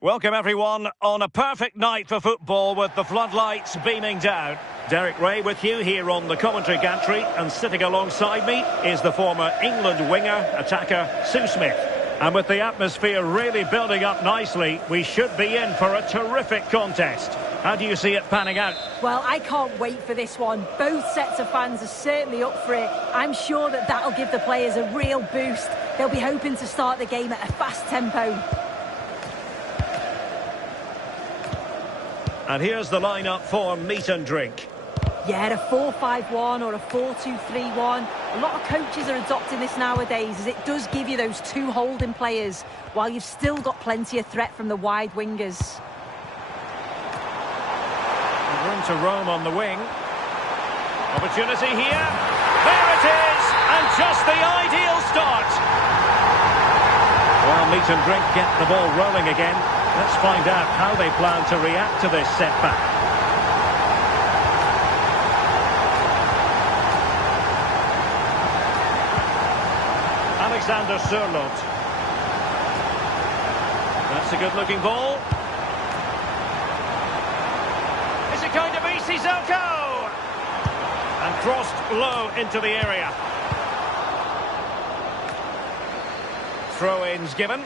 Welcome everyone on a perfect night for football with the floodlights beaming down. Derek Ray with you here on the commentary gantry, and sitting alongside me is the former England winger, attacker Sue Smith. And with the atmosphere really building up nicely, we should be in for a terrific contest. How do you see it panning out? Well, I can't wait for this one. Both sets of fans are certainly up for it. I'm sure that'll give the players a real boost. They'll be hoping to start the game at a fast tempo. And here's the lineup for meat and drink. Yeah, a 4-5-1 or a 4-2-3-1. A lot of coaches are adopting this nowadays, as it does give you those two holding players, while you've still got plenty of threat from the wide wingers. Room to roam on the wing. Opportunity here. There it is! And just the ideal start. Well, meat and drink get the ball rolling again. Let's find out how they plan to react to this setback. Alexander Sørloth. That's a good-looking ball. Is it going to be Sissoko? And crossed low into the area. Throw-ins given.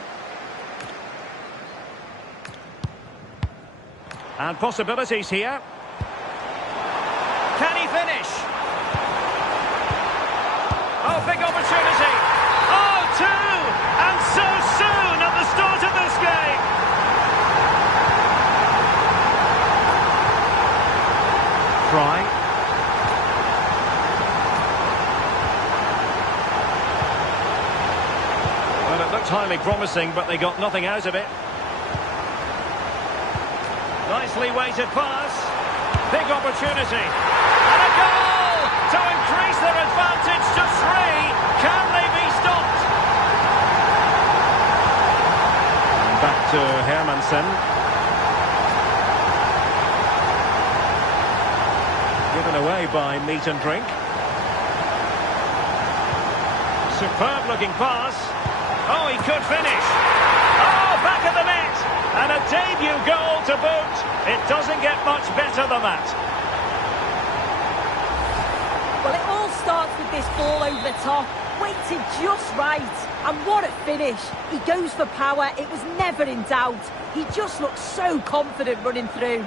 And possibilities here. Can he finish? Oh, big opportunity. Oh, two! And so soon at the start of this game. Try. Well, it looked highly promising, but they got nothing out of it. Nicely weighted pass. Big opportunity. And a goal to increase their advantage to 3. Can they be stopped? And back to Hermansen. Given away by meat and drink. Superb looking pass. Oh, he could finish. Oh, back of the net. And a debut goal to boot. It doesn't get much better than that. Well, it all starts with this ball over the top. Weighted just right. And what a finish. He goes for power. It was never in doubt. He just looks so confident running through.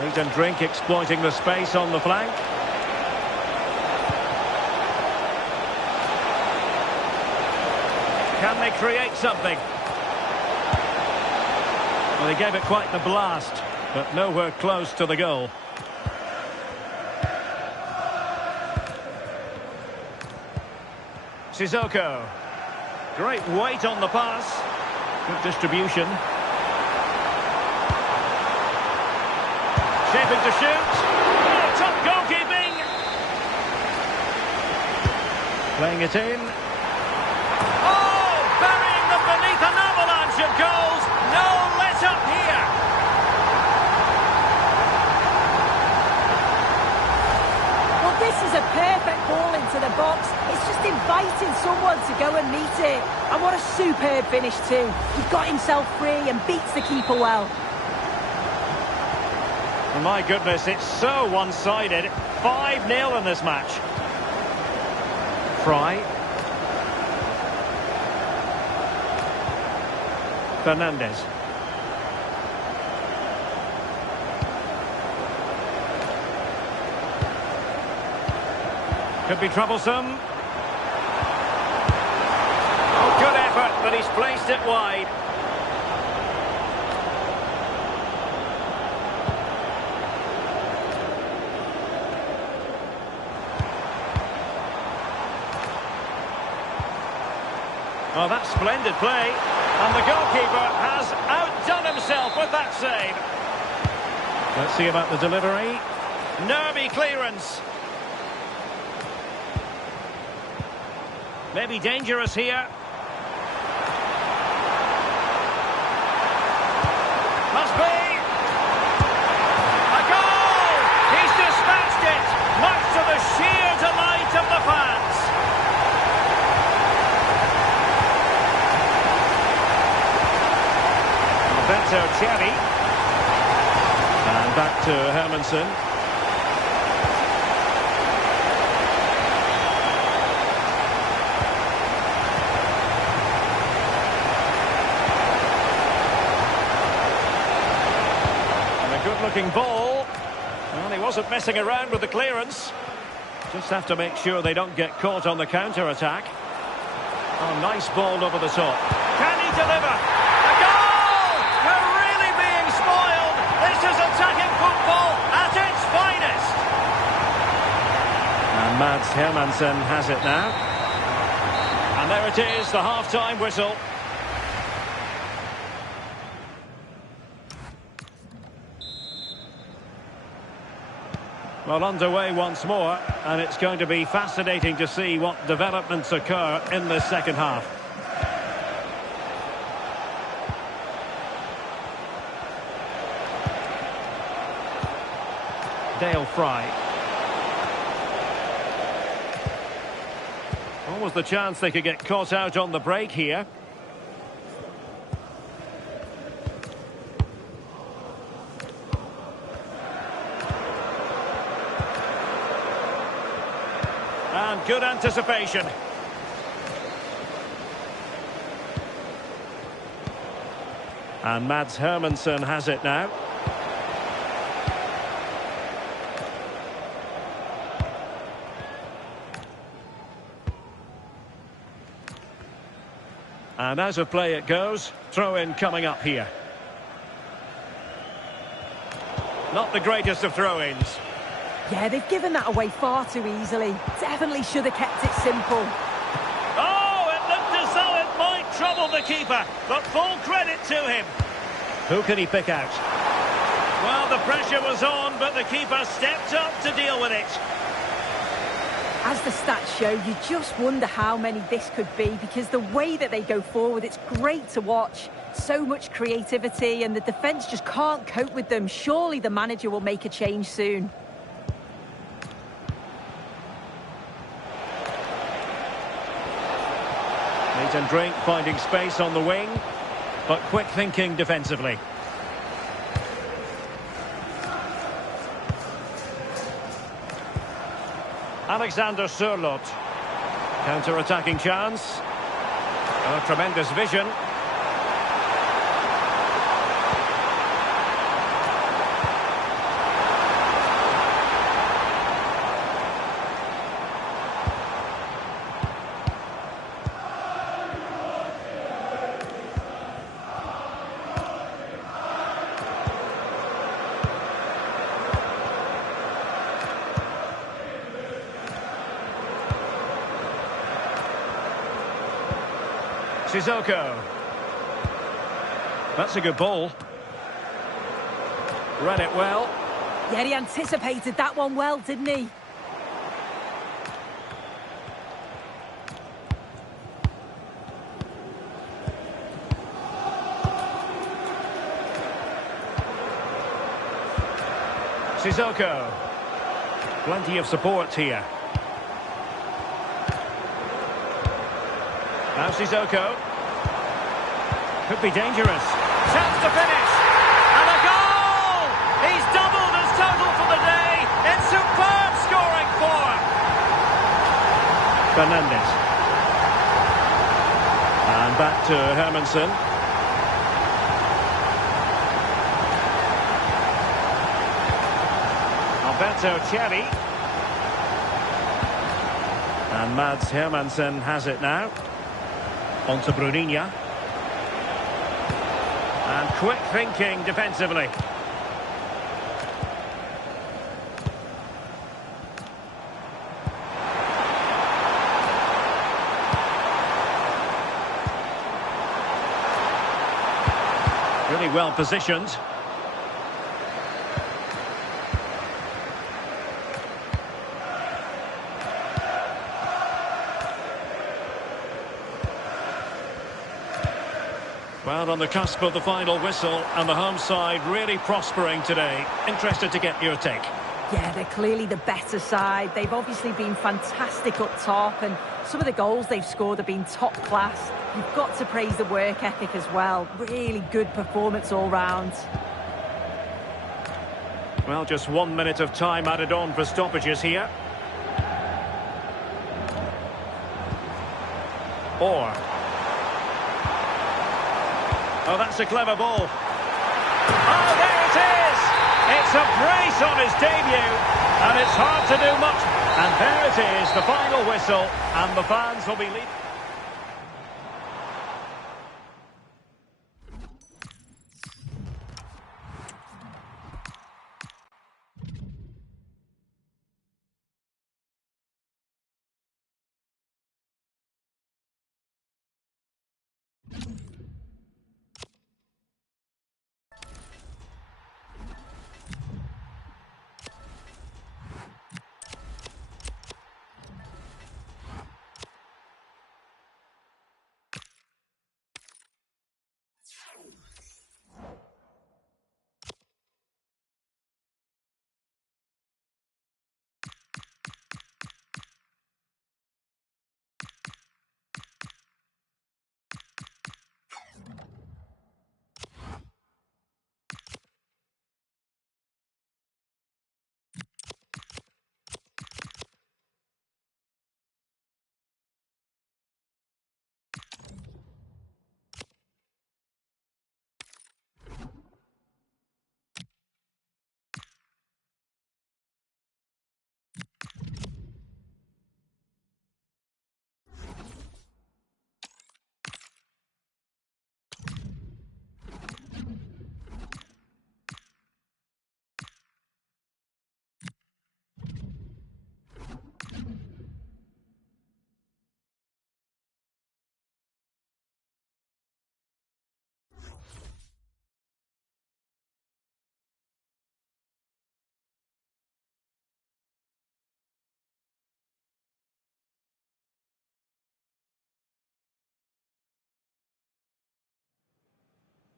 Meat and drink exploiting the space on the flank. Can they create something? Well, he gave it quite the blast, but nowhere close to the goal. Sissoko. Great weight on the pass. Good distribution. Shaping to shoot. Oh, top goalkeeping. Playing it in. Oh, burying them beneath an avalanche of goals. No let up here. Well, this is a perfect ball into the box. It's just inviting someone to go and meet it. And what a superb finish too. He got himself free and beats the keeper well. My goodness, it's so one-sided. 5-0 in this match. Fry. Fernandez. Could be troublesome. Oh, good effort, but he's placed it wide. Oh, that's splendid play. And the goalkeeper has outdone himself with that save. Let's see about the delivery. Nervy clearance. Maybe dangerous here. Must be. A goal! He's dispatched it, much to the sheer delight of the fans. Back to Hermansen. And a good-looking ball. Well, he wasn't messing around with the clearance. Just have to make sure they don't get caught on the counter-attack. Oh, nice ball over the top. Can he deliver? A goal! We're really being spoiled. This is attacking football at its finest. And Mads Hermansen has it now. And there it is, the half-time whistle. Well, underway once more, and it's going to be fascinating to see what developments occur in the second half. Dale Fry. What was the chance they could get caught out on the break here? And good anticipation. And Mads Hermansen has it now. And as of play it goes, throw-in coming up here. Not the greatest of throw-ins. Yeah, they've given that away far too easily. Definitely should have kept it simple. Oh, it looked as though it might trouble the keeper, but full credit to him. Who can he pick out? Well, the pressure was on, but the keeper stepped up to deal with it. As the stats show, you just wonder how many this could be, because the way that they go forward, it's great to watch. So much creativity, and the defence just can't cope with them. Surely the manager will make a change soon. Meat and drink finding space on the wing, but quick thinking defensively. Alexander Sørloth. Counter-attacking chance. Oh, tremendous vision. Sissoko. That's a good ball. Read it well. Yeah, he anticipated that one well, didn't he? Sissoko. Plenty of support here. Now Sissoko. Could be dangerous. Chance to finish. And a goal! He's doubled his total for the day. It's superb scoring form. Fernandes. And back to Hermansen. Alberto Cherry. And Mads Hermansen has it now. On to Bruninha. And quick thinking defensively. Really well positioned. Well, on the cusp of the final whistle, and the home side really prospering today. Interested to get your take. Yeah, they're clearly the better side. They've obviously been fantastic up top, and some of the goals they've scored have been top class. You've got to praise the work ethic as well. Really good performance all round. Well, just 1 minute of time added on for stoppages here. Or. Oh, that's a clever ball. Oh, there it is! It's a brace on his debut, and it's hard to do much. And there it is, the final whistle, and the fans will be leaving.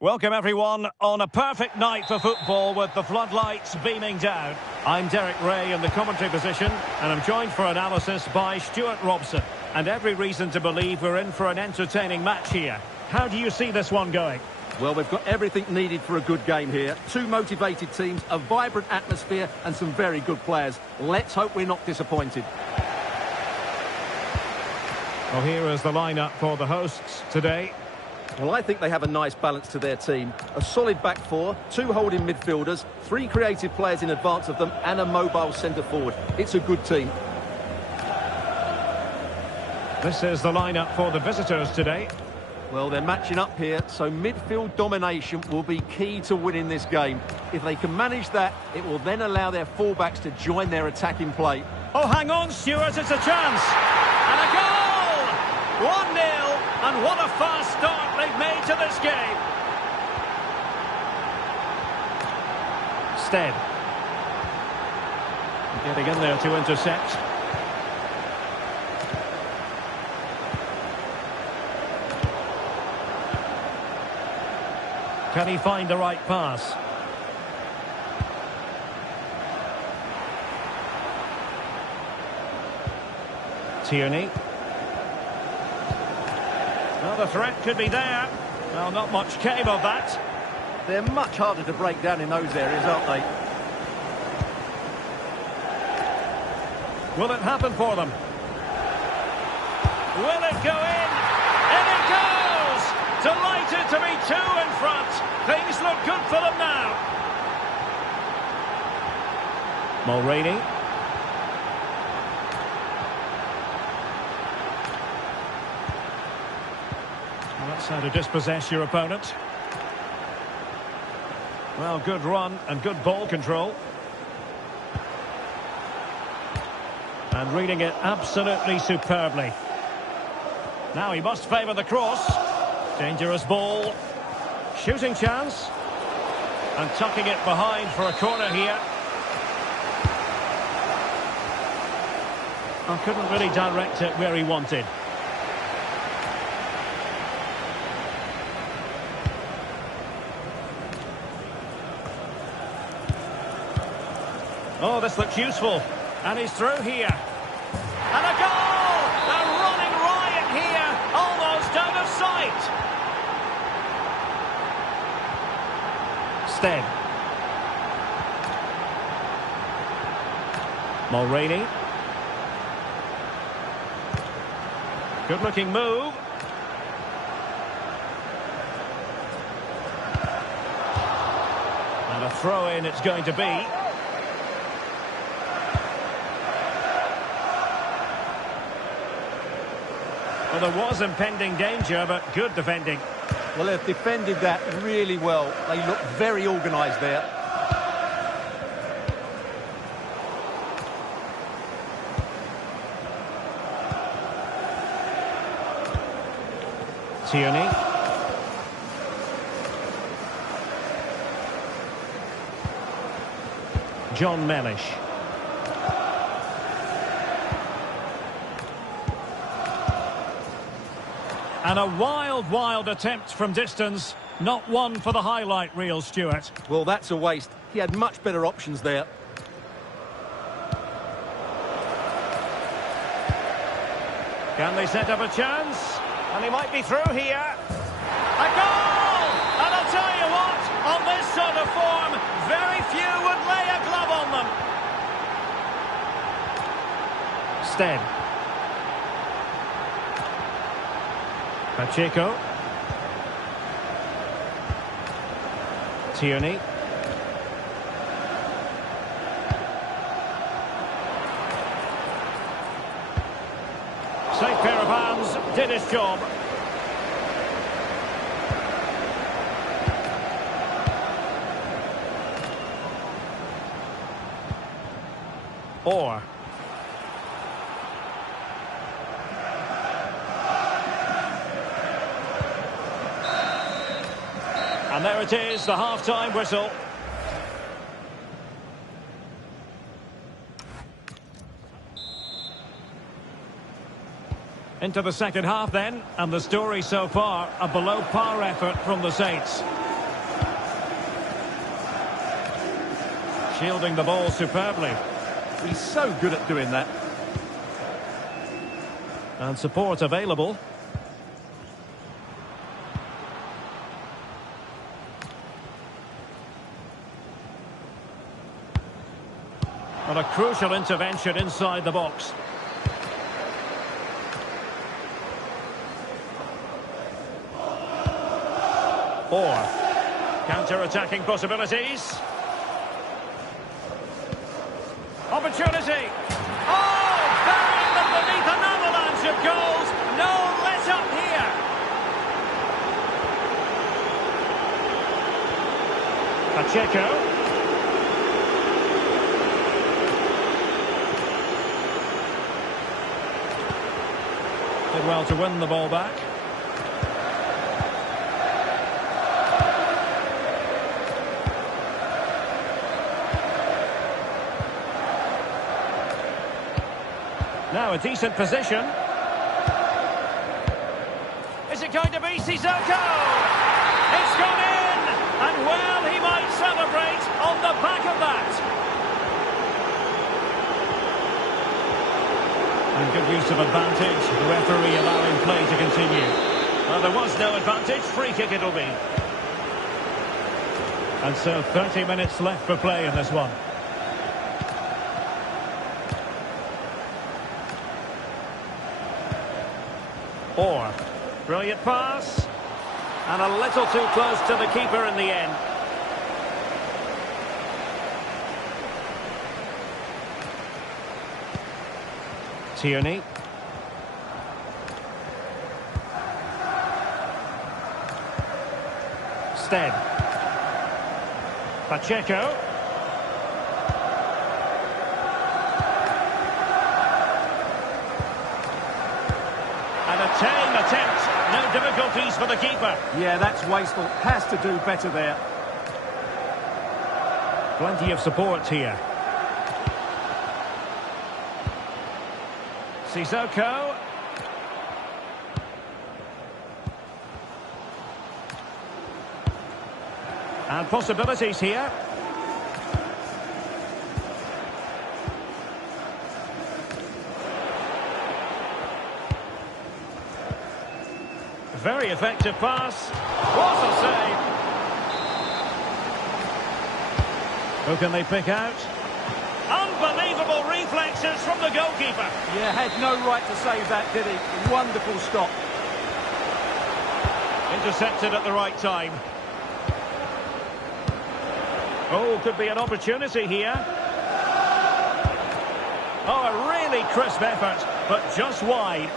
Welcome everyone on a perfect night for football with the floodlights beaming down. I'm Derek Ray in the commentary position and I'm joined for analysis by Stuart Robson. And every reason to believe we're in for an entertaining match here. How do you see this one going? Well, we've got everything needed for a good game here. Two motivated teams, a vibrant atmosphere and some very good players. Let's hope we're not disappointed. Well, here is the lineup for the hosts today. Well, I think they have a nice balance to their team. A solid back four, two holding midfielders, three creative players in advance of them and a mobile centre-forward. It's a good team. This is the lineup for the visitors today. Well, they're matching up here, so midfield domination will be key to winning this game. If they can manage that, it will then allow their fullbacks to join their attacking play. Oh, hang on, Stuart, it's a chance. And a goal! 1-0. And what a fast start they've made to this game. Stead. Getting in there to intercept. Can he find the right pass? Tierney. Well, the threat could be there. Well, not much came of that. They're much harder to break down in those areas, aren't they? Will it happen for them? Will it go in? In it goes! Delighted to be two in front. Things look good for them now. Mulroney. That's how to dispossess your opponent. Well, good run and good ball control. And reading it absolutely superbly. Now he must favour the cross. Dangerous ball. Shooting chance. And tucking it behind for a corner here. I couldn't really direct it where he wanted. Oh, this looks useful. And he's through here. And a goal! A running riot here. Almost out of sight. Stead. Mulroney. Good looking move. And a throw in it's going to be. Well, there was impending danger, but good defending. Well, they've defended that really well. They look very organised there. Tierney. John Mellish. And a wild attempt from distance. Not one for the highlight reel, Stuart. Well, that's a waste. He had much better options there. Can they set up a chance? And he might be through here. A goal! And I'll tell you what, on this sort of form, very few would lay a glove on them. Stead. Pacheco. Tierney. Safe pair of hands, did his job. Or. And there it is, the half-time whistle. Into the second half then, and the story so far, a below-par effort from the Saints. Shielding the ball superbly. He's so good at doing that. And support available. And a crucial intervention inside the box. Or counter-attacking possibilities. Opportunity. Oh, buried them beneath an avalanche of goals. No let up here. Pacheco. Did well to win the ball back. Now a decent position. Is it going to be Sissoko? It's gone in! And well, he might celebrate on the back of that. And good use of advantage. The referee allowing play to continue. Well, there was no advantage. Free kick it'll be. And so 30 minutes left for play in this one. Or brilliant pass, and a little too close to the keeper in the end. Tierney. Stead. Pacheco. Tame attempt, no difficulties for the keeper. Yeah, that's wasteful. Has to do better there. Plenty of support here. Sissoko. And possibilities here. Very effective pass. What a save. Who can they pick out? Unbelievable reflex. misses from the goalkeeper. Yeah, had no right to save that, did he? Wonderful stop. Intercepted at the right time. Oh, could be an opportunity here. Oh, a really crisp effort, but just wide.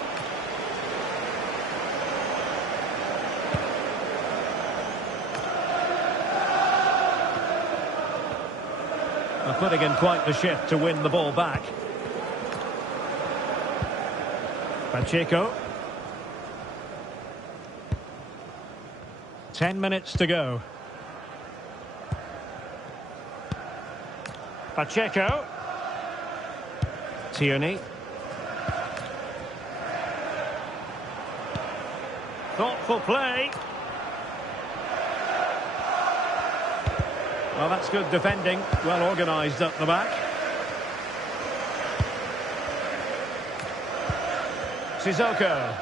They're putting in quite the shift to win the ball back. Pacheco. 10 minutes to go. Pacheco. Tierney. Thoughtful play. Well, that's good defending. Well organised up the back. Sissoko.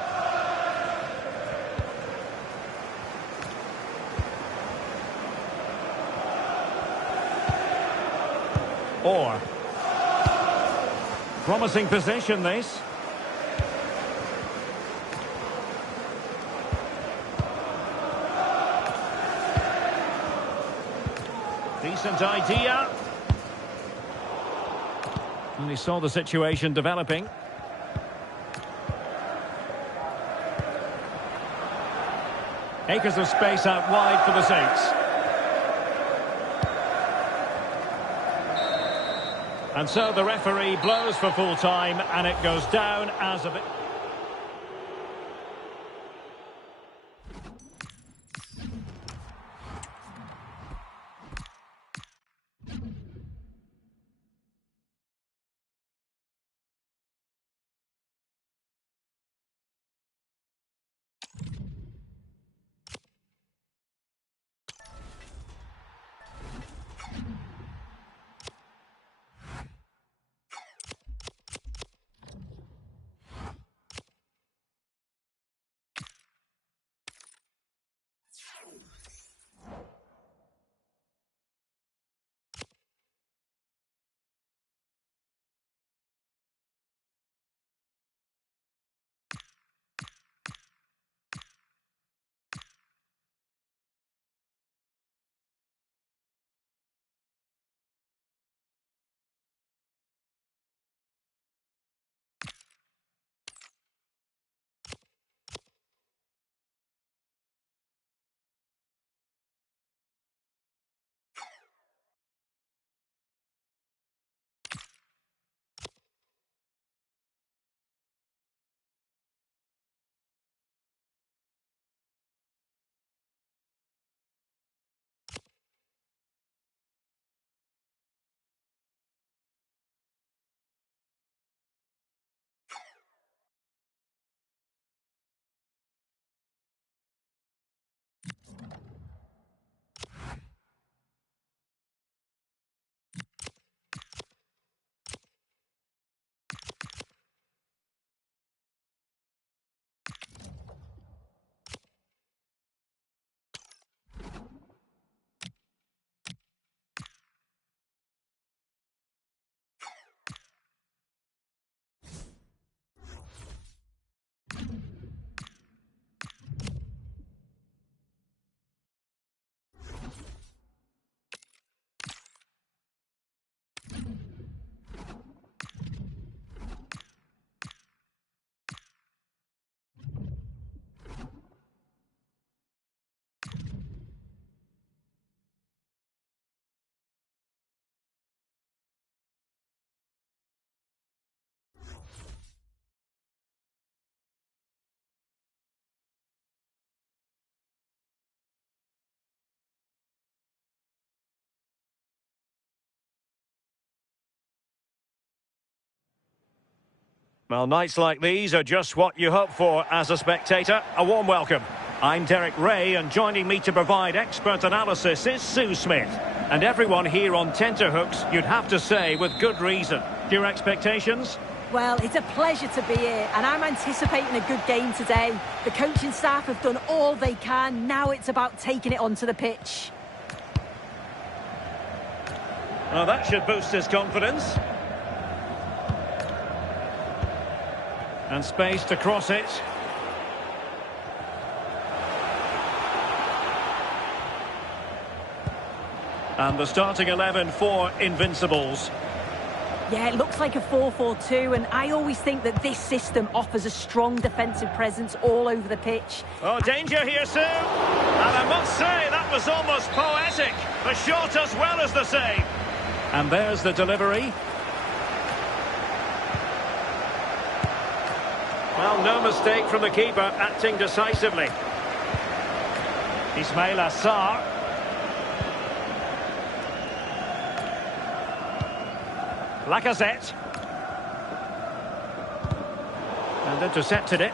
Or. Promising position, this. Decent idea. And he saw the situation developing. Acres of space out wide for the Saints. And so the referee blows for full time, and it goes down as a bit. Well, nights like these are just what you hope for as a spectator. A warm welcome. I'm Derek Ray, and joining me to provide expert analysis is Sue Smith. And everyone here on tenterhooks, you'd have to say, with good reason. Your expectations? Well, it's a pleasure to be here, and I'm anticipating a good game today. The coaching staff have done all they can. Now it's about taking it onto the pitch. Well, that should boost his confidence. And space to cross it. And the starting 11 for Invincibles. Yeah, it looks like a 4-4-2, and I always think that this system offers a strong defensive presence all over the pitch. Oh, danger here soon. And I must say, that was almost poetic. The shot as well as the save. And there's the delivery. Well, no mistake from the keeper, acting decisively. Ismail Assar. Lacazette. And intercepted it.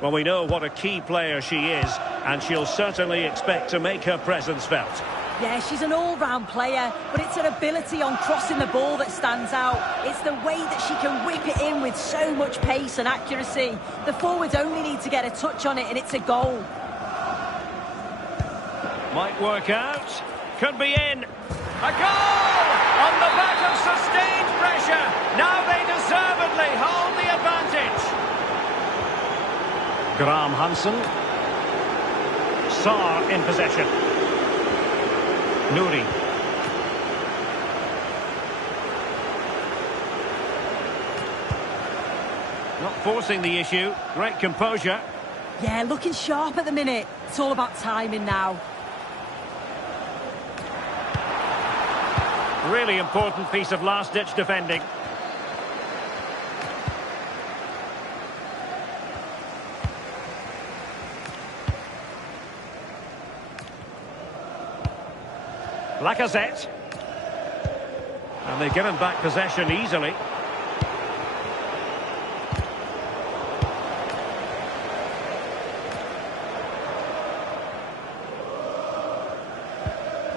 Well, we know what a key player she is, and she'll certainly expect to make her presence felt. Yeah, she's an all-round player, but it's her ability on crossing the ball that stands out. It's the way that she can whip it in with so much pace and accuracy. The forwards only need to get a touch on it, and it's a goal. Might work out. Could be in. A goal! On the back of sustained pressure. Now they deservedly hold the advantage. Graham Hansen. Sarr in possession. Nouri. Not forcing the issue. Great composure. Yeah, looking sharp at the minute. It's all about timing now. Really important piece of last-ditch defending. Lacazette. And they've given back possession easily.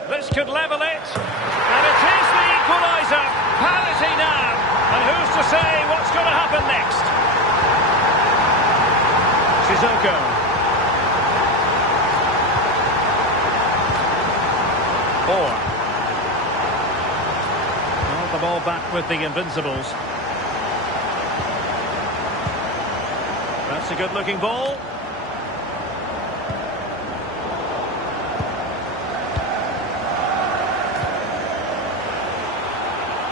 This could level it. And it is the equaliser. Parity now. And who's to say what's going to happen next? Sissoko. Well, the ball back with the Invincibles. That's a good-looking ball.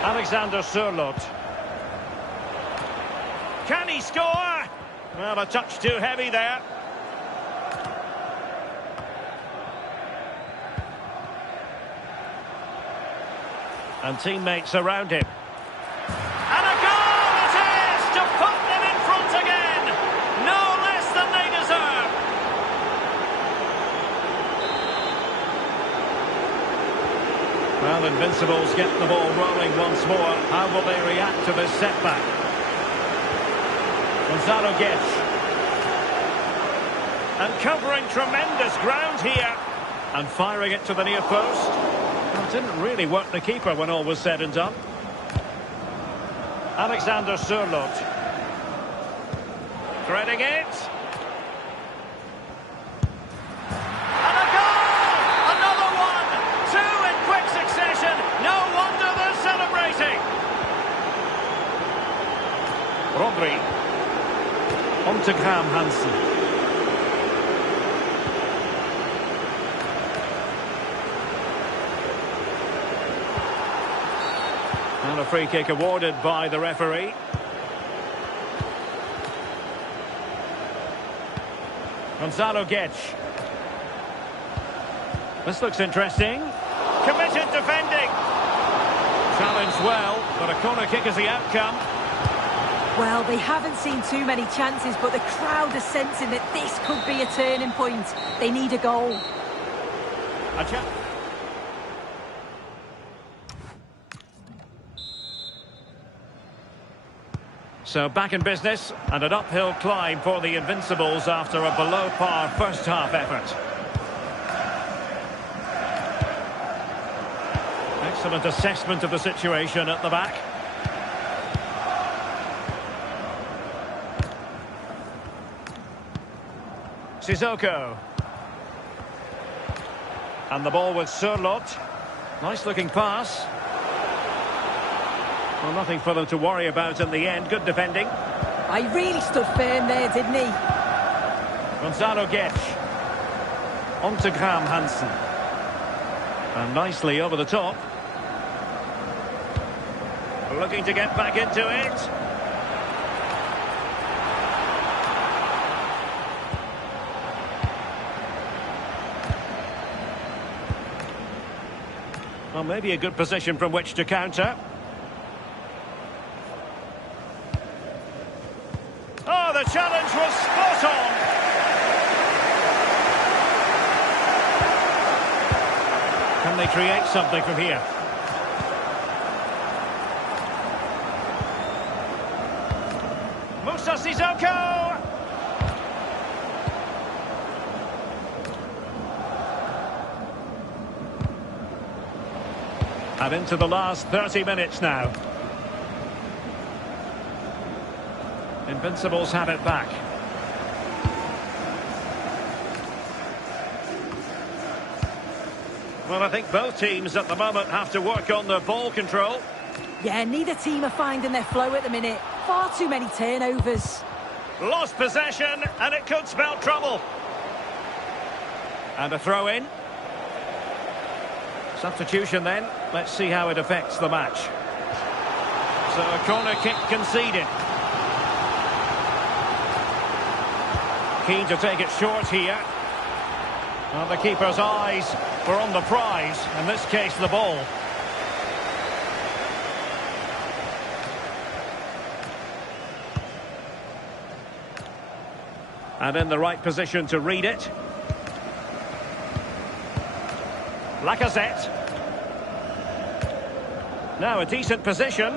Alexander Sørloth. Can he score? Well, a touch too heavy there. And teammates around him. And a goal it is to put them in front again. No less than they deserve. Well, Invincibles get the ball rolling once more. How will they react to this setback? Gonzalo Guedes. And covering tremendous ground here. And firing it to the near post. Well, it didn't really work the keeper when all was said and done. Alexander Sørloth. Threading it. And a goal! Another one! Two in quick succession. No wonder they're celebrating. Rodri. On to Graham Hansen. And a free kick awarded by the referee. Gonzalo Guedes. This looks interesting. Committed defending. Challenged well, but a corner kick is the outcome. Well, they haven't seen too many chances, but the crowd is sensing that this could be a turning point. They need a goal. A chance. So back in business, and an uphill climb for the Invincibles after a below-par first-half effort. Excellent assessment of the situation at the back. Sissoko. And the ball with Sørloth. Nice-looking pass. Well, nothing for them to worry about in the end. Good defending. He really stood firm there, didn't he? Gonzalo Getch. On to Graham Hansen. And nicely over the top. Looking to get back into it. Well, maybe a good position from which to counter. Oh, the challenge was spot on. Can they create something from here? Musa Sissoko! And into the last 30 minutes now. Invincibles have it back. Well, I think both teams at the moment have to work on their ball control. Yeah, neither team are finding their flow at the minute. Far too many turnovers. Lost possession, and it could spell trouble. And a throw-in. Substitution then. Let's see how it affects the match. So a corner kick conceded. Keen to take it short here. Well, the keeper's eyes were on the prize, in this case the ball. And in the right position to read it. Lacazette. Now a decent position.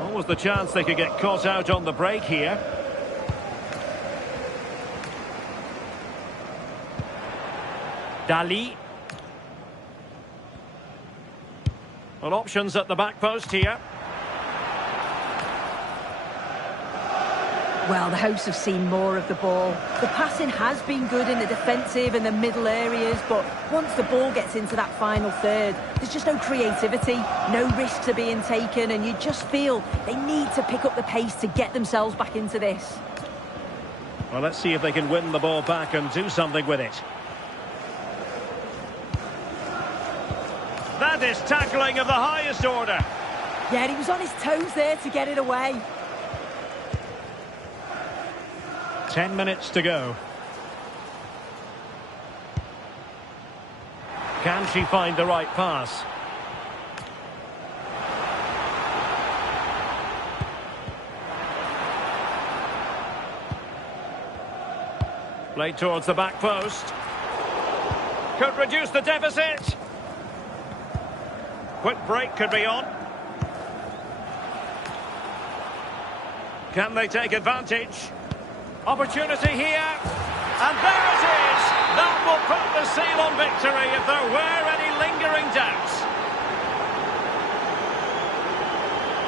Always the chance they could get caught out on the break here. Dali. Well, options at the back post here. Well, the hosts have seen more of the ball. The passing has been good in the defensive and the middle areas, but once the ball gets into that final third, there's just no creativity, no risks are being taken, and you just feel they need to pick up the pace to get themselves back into this. Well, let's see if they can win the ball back and do something with it. That is tackling of the highest order. Yeah, he was on his toes there to get it away. 10 minutes to go. Can she find the right pass? Played towards the back post. Could reduce the deficit. Quick break could be on. Can they take advantage? Opportunity here. And there it is. That will put the seal on victory if there were any lingering doubts.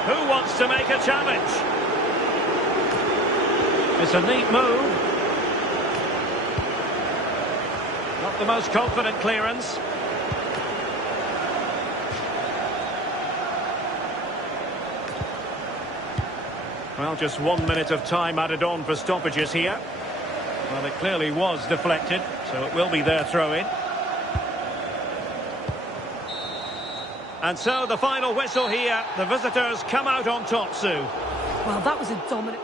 Who wants to make a challenge? It's a neat move. Not the most confident clearance. Well, just 1 minute of time added on for stoppages here. Well, it clearly was deflected, so it will be their throw-in. And so the final whistle here. The visitors come out on top, Sue. Well, that was a dominant...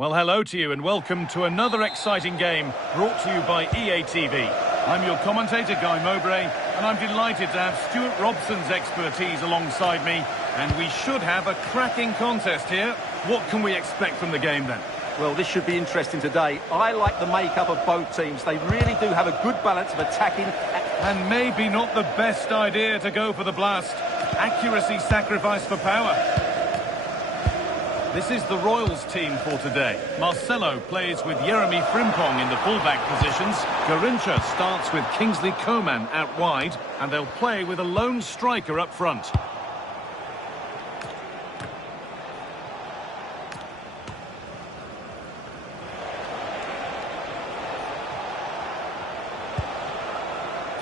Well, hello to you and welcome to another exciting game brought to you by EA TV. I'm your commentator, Guy Mowbray, and I'm delighted to have Stuart Robson's expertise alongside me, and we should have a cracking contest here. What can we expect from the game then? Well, this should be interesting today. I like the makeup of both teams. They really do have a good balance of attacking. And maybe not the best idea to go for the blast. Accuracy sacrificed for power. This is the Royals team for today. Marcelo plays with Jeremy Frimpong in the fullback positions. Garrincha starts with Kingsley Coman out wide, and they'll play with a lone striker up front.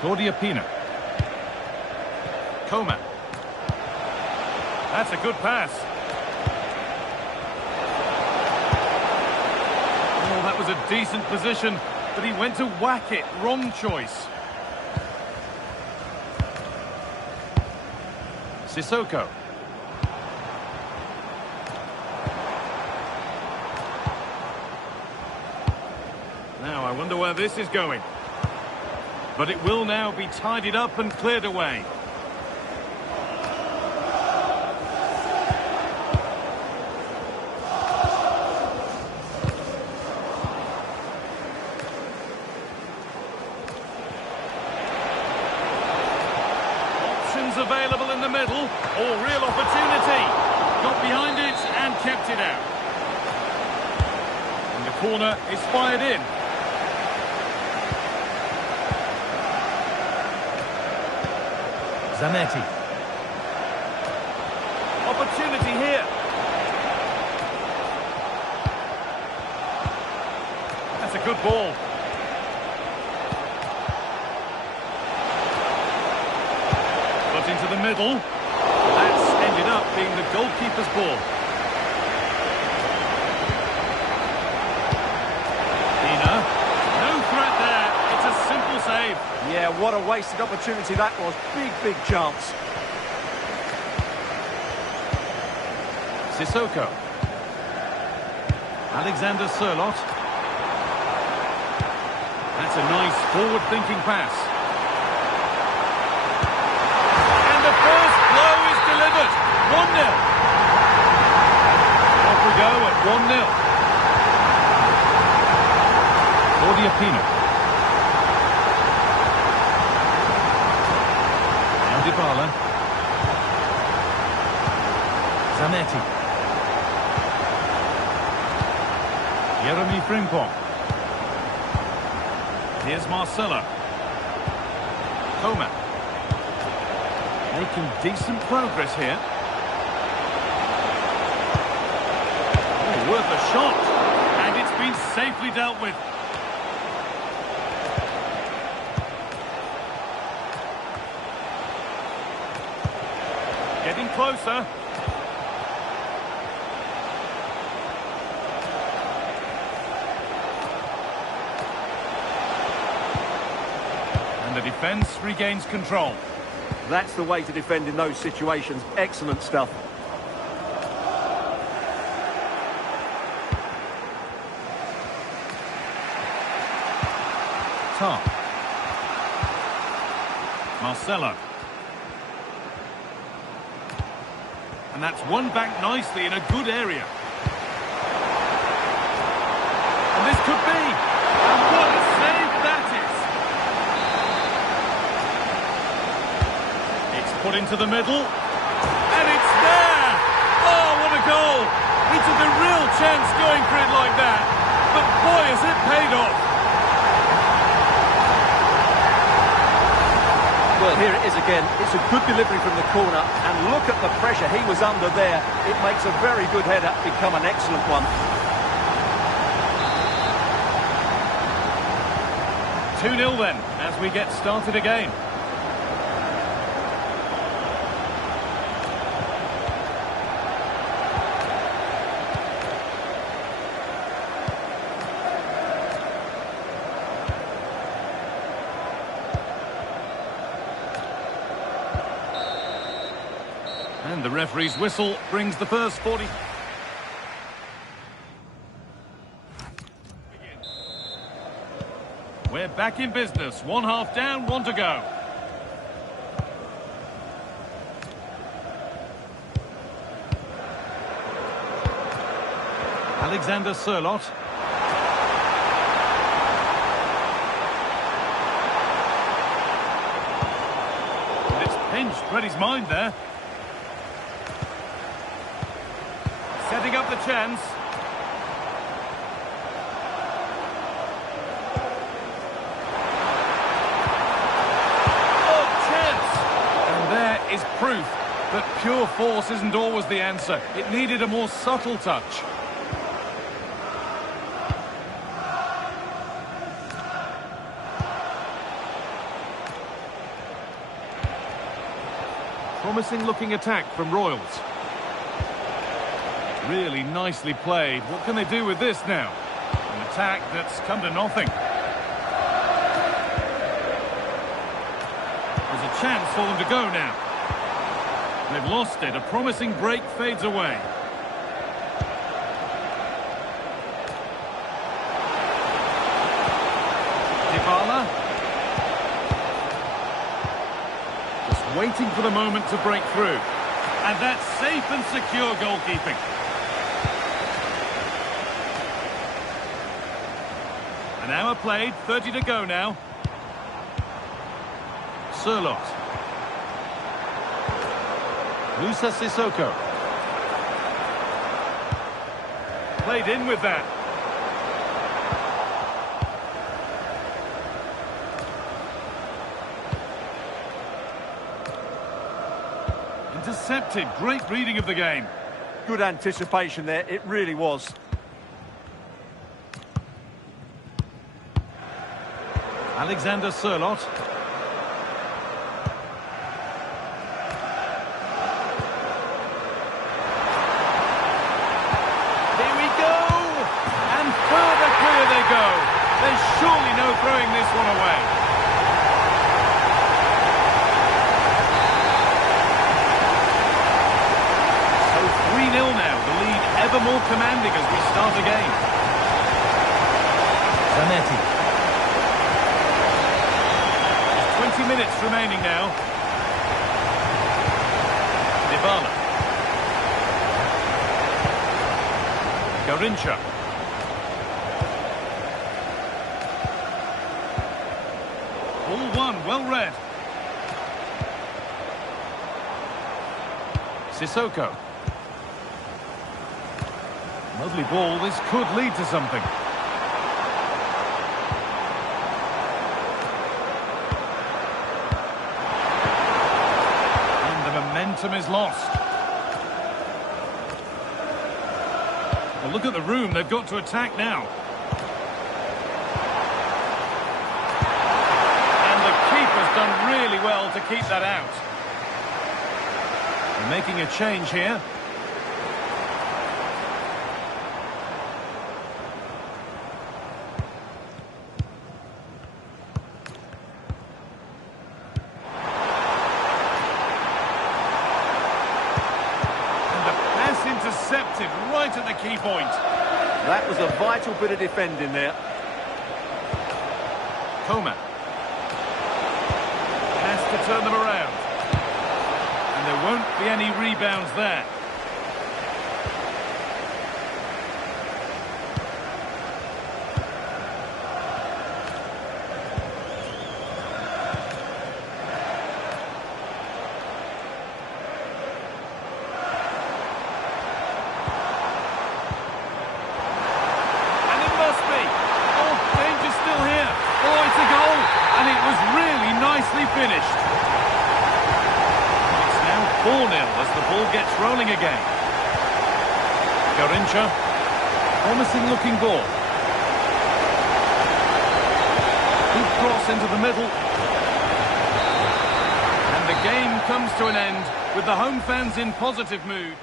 Claudia Pina. Coman. That's a good pass. Oh, that was a decent position, but he went to whack it. Wrong choice. Sissoko. Now, I wonder where this is going. But it will now be tidied up and cleared away. Available in the middle, or real opportunity. Got behind it and kept it out. And the corner is fired in. Zanetti. Opportunity here. That's a good ball. Into the middle. That's ended up being the goalkeeper's ball. Pina. No threat there. It's a simple save. Yeah, what a wasted opportunity that was. Big chance. Sissoko. Alexander Sørloth. That's a nice forward-thinking pass. Delivered. 1-0. Off we go at 1-0. Claudia Pina. Now Dybala. Zanetti. Jeremy Frimpong. Here's Marcelo. Coman. Making decent progress here. Oh, worth a shot. And it's been safely dealt with. Getting closer. And the defence regains control. That's the way to defend in those situations. Excellent stuff. Top. Marcelo. And that's won back nicely in a good area. And this could be. And what a save that is. It's put into the middle. And it's there. Oh, what a goal. He took a real chance going for it like that. But boy, has it paid off. Well, here it is again. It's a good delivery from the corner, and look at the pressure he was under there. It makes a very good header become an excellent one. 2-0 then, as we get started again. And the referee's whistle brings the first 40. We're back in business. One half down, one to go. Alexander Sørloth. And it's pinched, read his mind there. Setting up the chance. Is proof that pure force isn't always the answer. It needed a more subtle touch. Promising looking attack from Royals. Really nicely played. What can they do with this now? An attack that's come to nothing. There's a chance for them to go now. They've lost it. A promising break fades away. Dybala. Just waiting for the moment to break through. And that's safe and secure goalkeeping. An hour played, 30 to go now. Sørloth. Musa Sissoko. Played in with that. Intercepted. Great reading of the game. Good anticipation there. It really was. Alexander Sørloth. There's surely no throwing this one away. So 3-0 now, the lead ever more commanding as we start again. Zanetti. 20 minutes remaining now. Dybala. Garincha. All one, well read. Sissoko. Lovely ball, this could lead to something. And the momentum is lost. Well, look at the room, they've got to attack now. Done really well to keep that out. They're making a change here. And the pass intercepted right at the key point. That was a vital bit of defending there. Coman. To turn them around. And there won't be any rebounds there. And it must be. Oh, danger still here. Oh, it's a goal. And it was really nicely finished. It's now 4-0 as the ball gets rolling again. Garincha. Promising looking ball. Good cross into the middle. And the game comes to an end with the home fans in positive mood.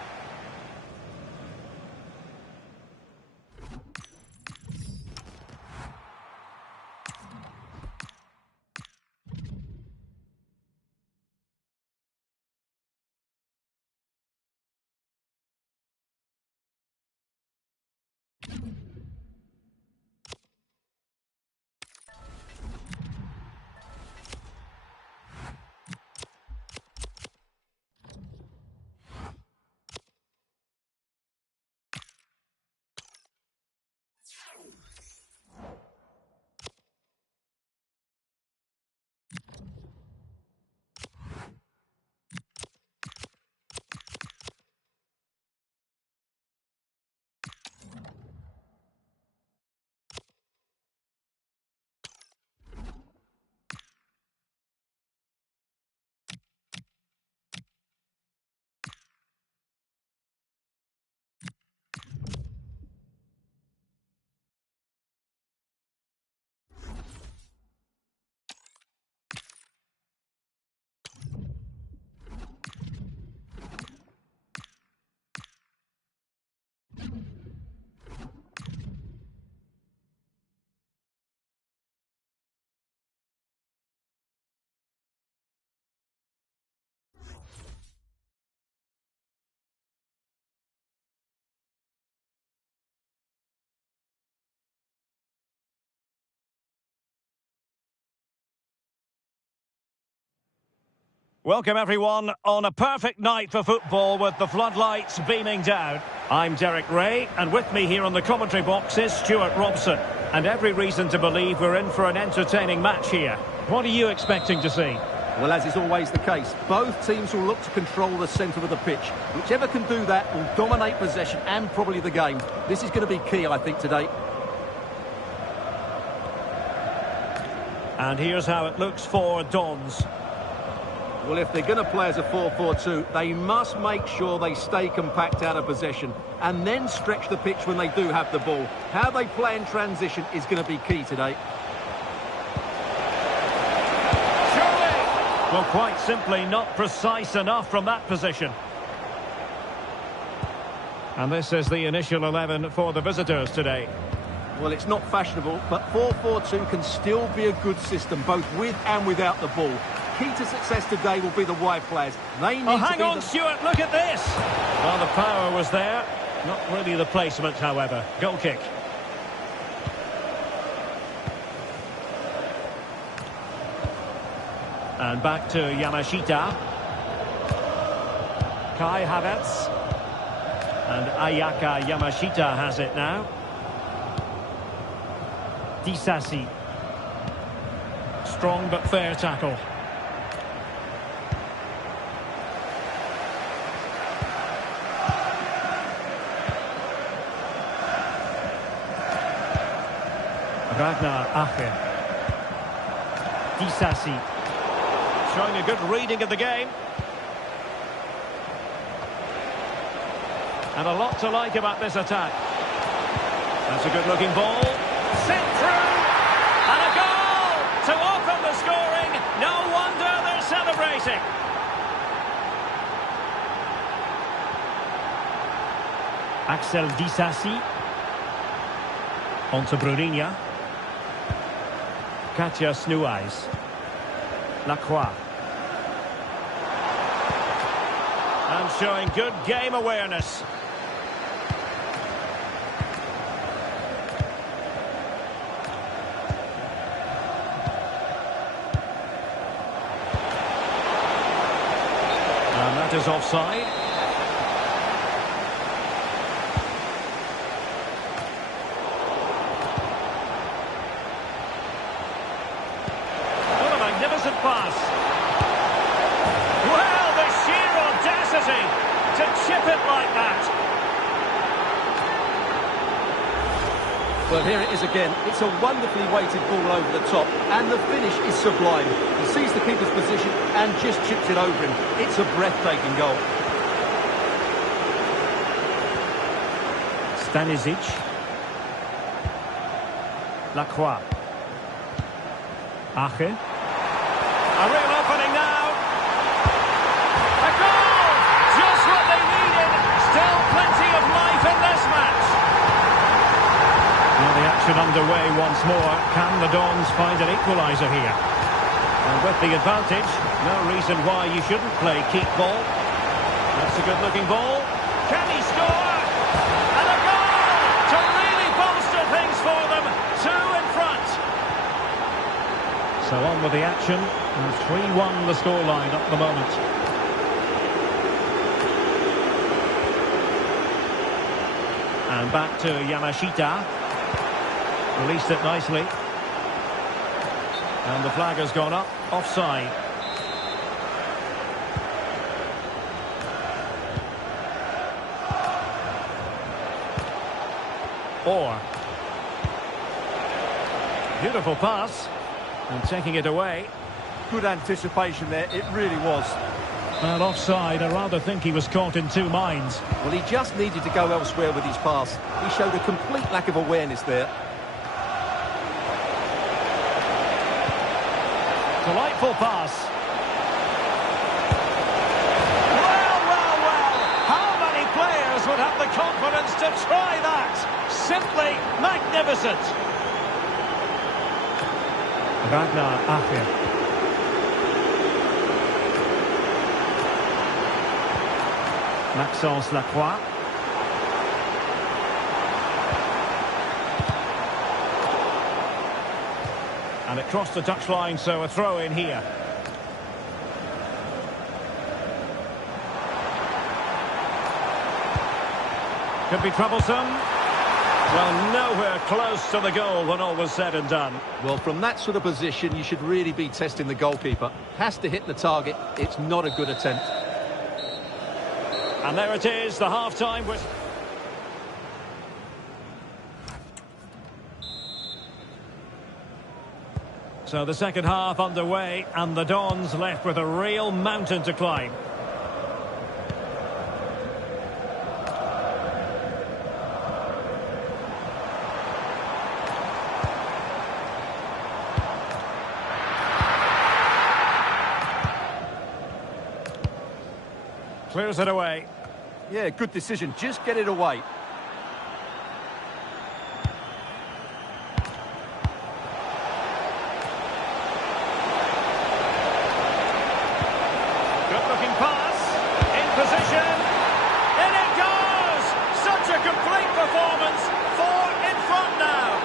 Welcome everyone on a perfect night for football with the floodlights beaming down. I'm Derek Ray, and with me here on the commentary box is Stuart Robson. And every reason to believe we're in for an entertaining match here. What are you expecting to see? Well, as is always the case, both teams will look to control the centre of the pitch. Whichever can do that will dominate possession and probably the game. This is going to be key, I think, today. And here's how it looks for Dons. Well, if they're going to play as a 4-4-2, they must make sure they stay compact out of possession and then stretch the pitch when they do have the ball. How they play in transition is going to be key today. Well, quite simply not precise enough from that position. And this is the initial 11 for the visitors today. Well, it's not fashionable, but 4-4-2 can still be a good system, both with and without the ball. Key to success today will be the wide players. They need hang on, Stuart, look at this! Well, the power was there. Not really the placement, however. Goal kick. And back to Yamashita. Kai Havertz. And Ayaka Yamashita has it now. Disasi. Strong but fair tackle. Ragnar Ache. Disasi. Showing a good reading of the game. And a lot to like about this attack. That's a good-looking ball. Sent through! And a goal! To open the scoring! No wonder they're celebrating! Axel Disasi. On to Bruninha. Katja Snuijs. Lacroix. And showing good game awareness. And that is offside. Pass. Well, the sheer audacity to chip it like that. Well, here it is again. It's a wonderfully weighted ball over the top, and the finish is sublime. He sees the keeper's position and just chips it over him. It's a breathtaking goal. Stanisic. Lacroix. Ache. A real opening now. A goal! Just what they needed. Still plenty of life in this match. Now the action underway once more. Can the Dons find an equaliser here? And with the advantage, no reason why you shouldn't play keep ball. That's a good-looking ball. Can he score? And a goal! To really bolster things for them. 2 in front. So on with the action. And 3-1 the scoreline at the moment. And back to Yamashita. Released it nicely. And the flag has gone up. Offside. Or. Beautiful pass. And taking it away. Good anticipation there, it really was. And offside, I rather think he was caught in two minds. Well, he just needed to go elsewhere with his pass. He showed a complete lack of awareness there. Delightful pass. Well. How many players would have the confidence to try that? Simply magnificent. Ragnar Ache. Maxence Lacroix. And it crossed the touchline, so a throw in here. Could be troublesome. Well, nowhere close to the goal when all was said and done. Well, from that sort of position, you should really be testing the goalkeeper. Has to hit the target. It's not a good attempt. And there it is, the half-time whistle. So the second half underway, and the Dons left with a real mountain to climb. Clears it away. Yeah, good decision. Just get it away. Good-looking pass. In position. In it goes! Such a complete performance. 4 in front now.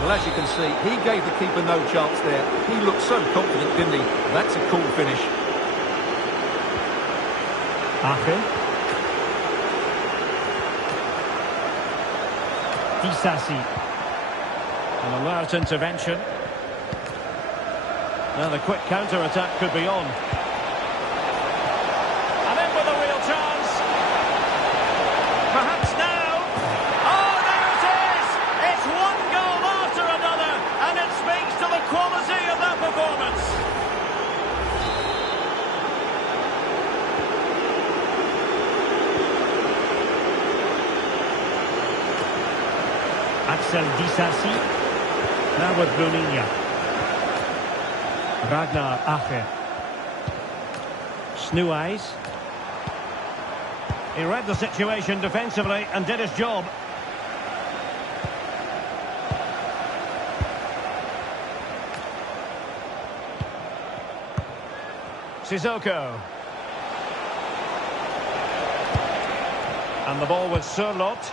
Well, as you can see, he gave the keeper no chance there. He looked so confident, didn't he? That's a cool finish. Ache. Disasi. An alert intervention. Now the quick counter-attack could be on. And in with a real chance. Perhaps now. Oh, there it is! It's one goal after another, and it speaks to the quality of that performance. Axel Disasi. Now with Bruninia. Ragnar Ache. Snuais. He read the situation defensively and did his job. Sissoko. And the ball with Sørloth.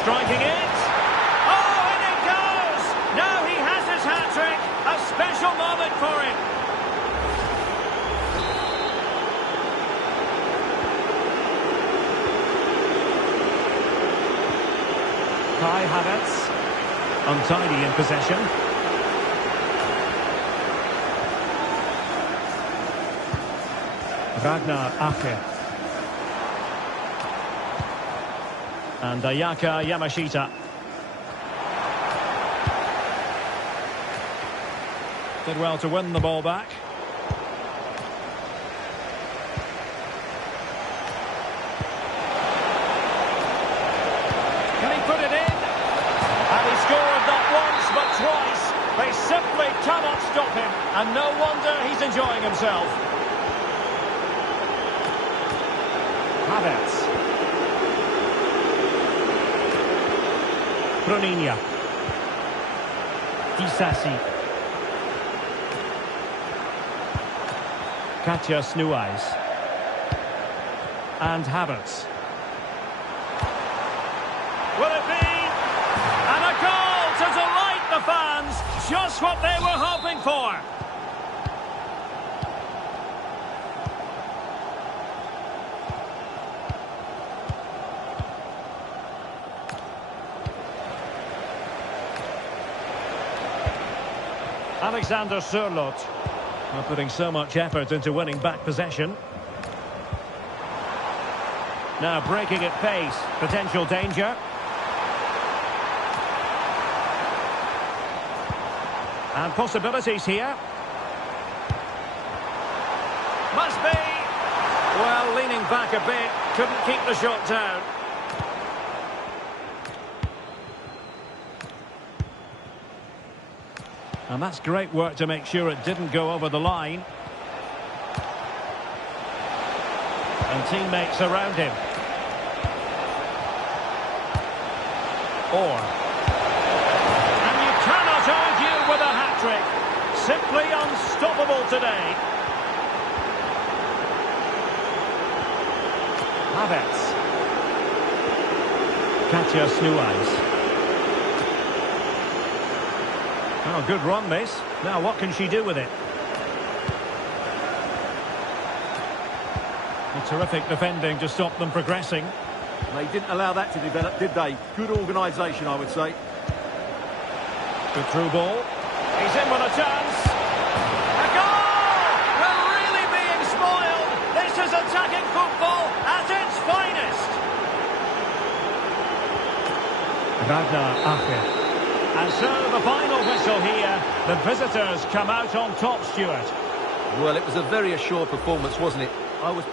Striking it. Oh, and it goes! Now he has his hat-trick. A special moment for him. Kai Havertz. Untidy in possession. Ragnar Ache. And Ayaka Yamashita. Did well to win the ball back. Can he put it in? And he scored not once but twice. They simply cannot stop him. And no wonder he's enjoying himself. Havertz. Bruninia. Disasi. Katja Snuais. And Havertz. Will it be? And a goal to delight the fans. Just what they were hoping for. Alexander Sørloth, not putting so much effort into winning back possession. Now breaking at pace, potential danger. And possibilities here. Must be. Well, leaning back a bit, couldn't keep the shot down. And that's great work to make sure it didn't go over the line. And teammates around him. And you cannot argue with a hat-trick. Simply unstoppable today. Havertz. Katja Snuais. Oh, good run, this. Now, what can she do with it? A terrific defending to stop them progressing. They didn't allow that to develop, did they? Good organisation, I would say. Good through ball. He's in with a chance. A goal! We're really being spoiled. This is attacking football at its finest. Ragnar Ache. And so the final whistle here. The visitors come out on top, Stuart. Well, it was a very assured performance, wasn't it? I was...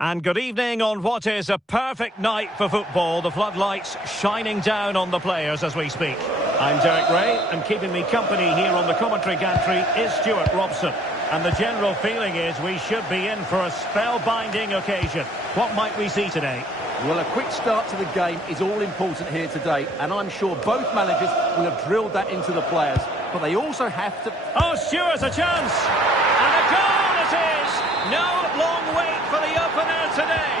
And good evening on what is a perfect night for football. The floodlights shining down on the players as we speak. I'm Derek Ray, and keeping me company here on the commentary gantry is Stuart Robson. And the general feeling is we should be in for a spellbinding occasion. What might we see today? Well, a quick start to the game is all important here today, and I'm sure both managers will have drilled that into the players. But they also have to... Oh, Stuart's a chance! And a goal it is! No long wait for the opener today.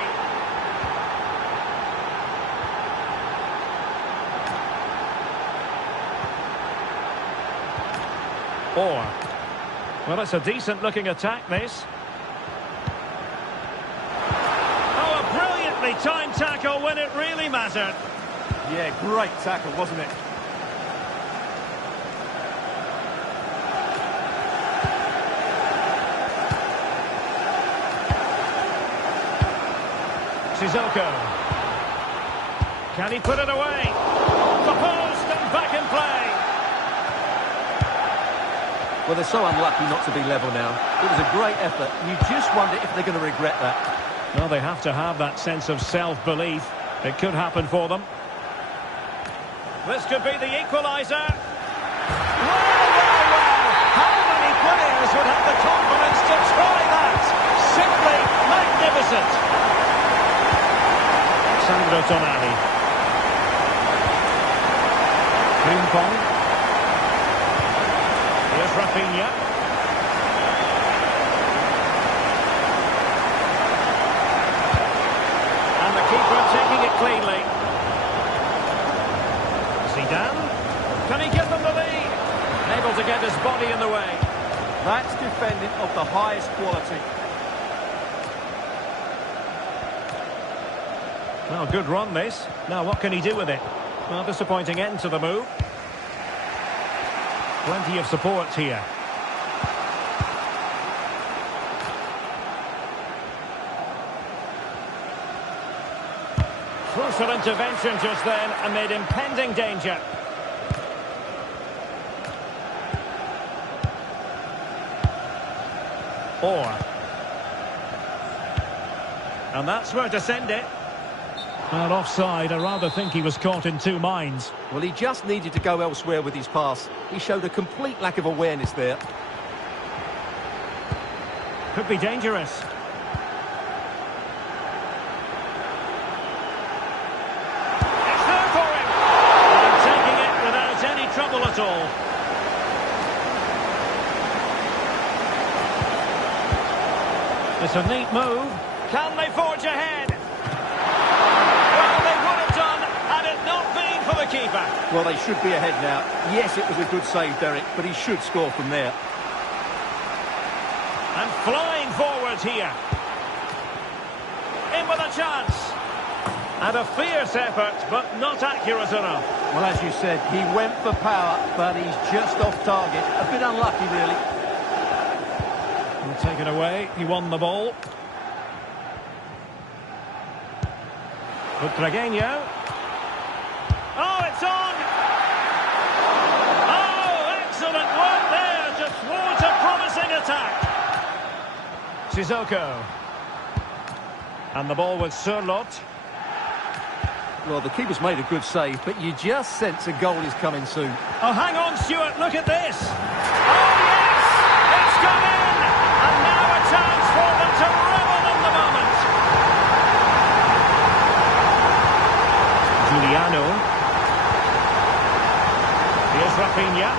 Well, it's a decent-looking attack, this. Oh, a brilliantly timed tackle when it really mattered. Yeah, great tackle, wasn't it? Sissoko. Can he put it away? The post and back in play. Well, they're so unlucky not to be level now. It was a great effort. You just wonder if they're going to regret that. Well, they have to have that sense of self-belief. It could happen for them. This could be the equaliser. Wow! How many players would have the confidence to try that? Simply magnificent. Sandro Tonali. Frimpong. Here's Rafinha. And the keeper taking it cleanly. Zidane. Can he give them the lead? Able to get his body in the way. That's defending of the highest quality. Well, good run this. Now what can he do with it? Well, disappointing end to the move. Plenty of support here. Crucial intervention just then amid impending danger. And that's where to send it. Well, offside, I rather think he was caught in two minds. Well, he just needed to go elsewhere with his pass. He showed a complete lack of awareness there. Could be dangerous. It's there for him! And taking it without any trouble at all. It's a neat move. Can they forge ahead? Keeper. Well, they should be ahead now. Yes, it was a good save, Derek, but he should score from there. And flying forward here. In with a chance. And a fierce effort, but not accurate enough. Well, as you said, he went for power, but he's just off target. A bit unlucky, really. And taken away. He won the ball. Butragueño. Oh, it's on! Oh, excellent work there to thwart a promising attack. Sissoko. And the ball with Sørloth. Well, the keeper's made a good save, but you just sense a goal is coming soon. Oh, hang on, Stuart, look at this. Oh, yes! It's come in! And now a chance for them to revel in the moment. Giuliano. Here's Rafinha.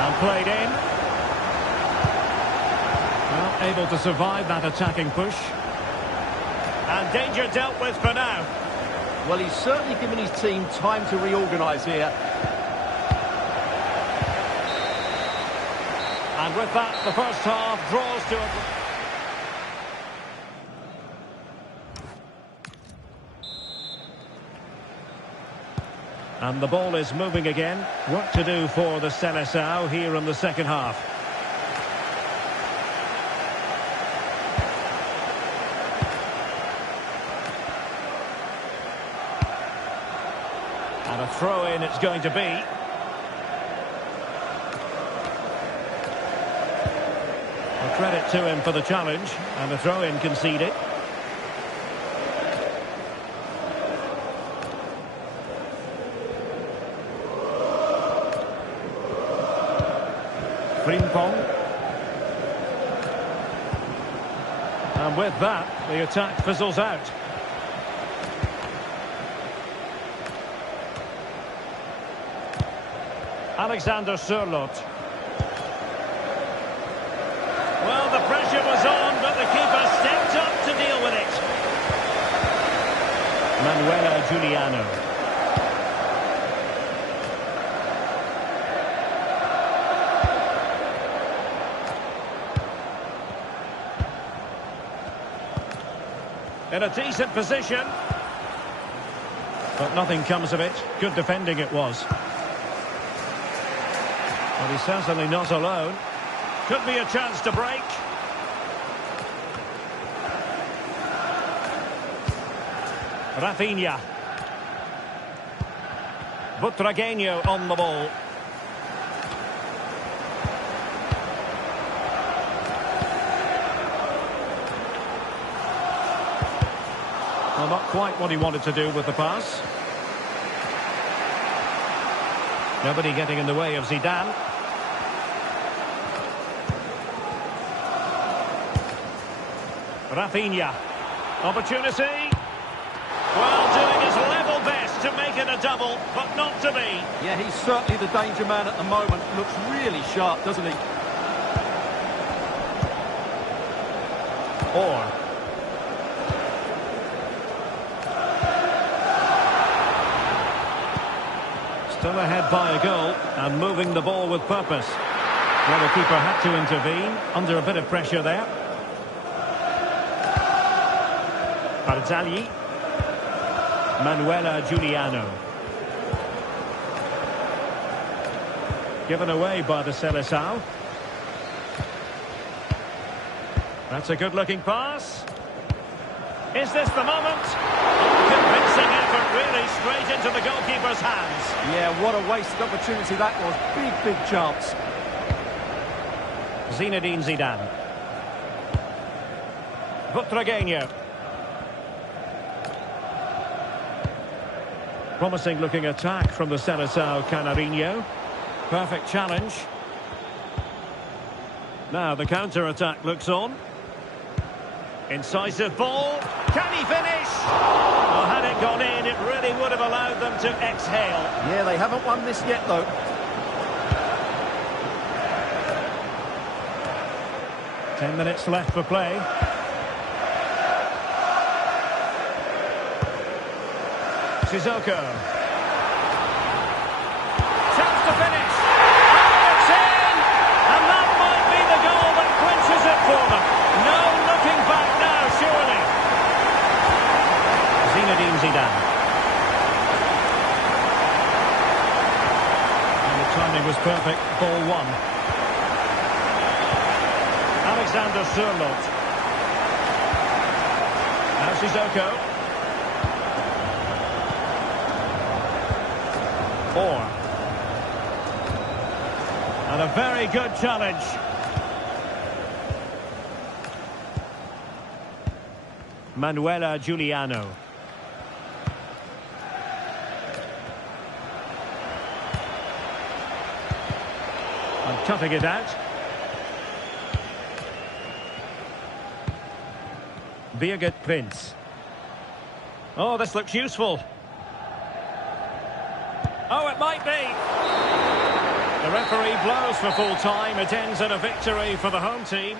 And played in. Well, able to survive that attacking push. And danger dealt with for now. Well, he's certainly given his team time to reorganise here. And with that, the first half draws to a... And the ball is moving again. Work to do for the Seleção here in the second half. And a throw-in it's going to be. credit to him for the challenge, and the throw-in conceded. Frimpong. And with that, the attack fizzles out. Alexander Sørloth. Well, the pressure was on, but the keeper stepped up to deal with it. Manuela Giuliano. In a decent position. But nothing comes of it. Good defending it was. But he's certainly not alone. Could be a chance to break. Rafinha. Butragueño on the ball. Well, not quite what he wanted to do with the pass. Nobody getting in the way of Zidane. Rafinha. Opportunity. Well, doing his level best to make it a double, but not to be. Yeah, he's certainly the danger man at the moment. Looks really sharp, doesn't he? Or. Still ahead by a goal and moving the ball with purpose. Well, the keeper had to intervene under a bit of pressure there. Barzagli. Manuela Giuliano. Given away by the Seleção. That's a good-looking pass. Is this the moment? Convincing effort, really, straight into the goalkeeper's hands. Yeah, what a wasted opportunity that was. Big chance. Zinedine Zidane. Butragueño. Promising looking attack from the Seleção Canarinho. Perfect challenge. Now the counter-attack looks on. Incisive ball. Can he finish? Well, had it gone in, it really would have allowed them to exhale. Yeah, they haven't won this yet, though. Ten minutes left for play. Sissoko. Chance to finish. Oh, it's in! And that might be the goal that clinches it for them. No looking back now, surely. Zinedine Zidane. And the timing was perfect. Ball one. Alexander Sørloth. Now Sissoko. And a very good challenge. Manuela Giuliano. And cutting it out. Birgit Prinz. Oh, this looks useful. Oh, it might be. The referee blows for full time. It ends in a victory for the home team.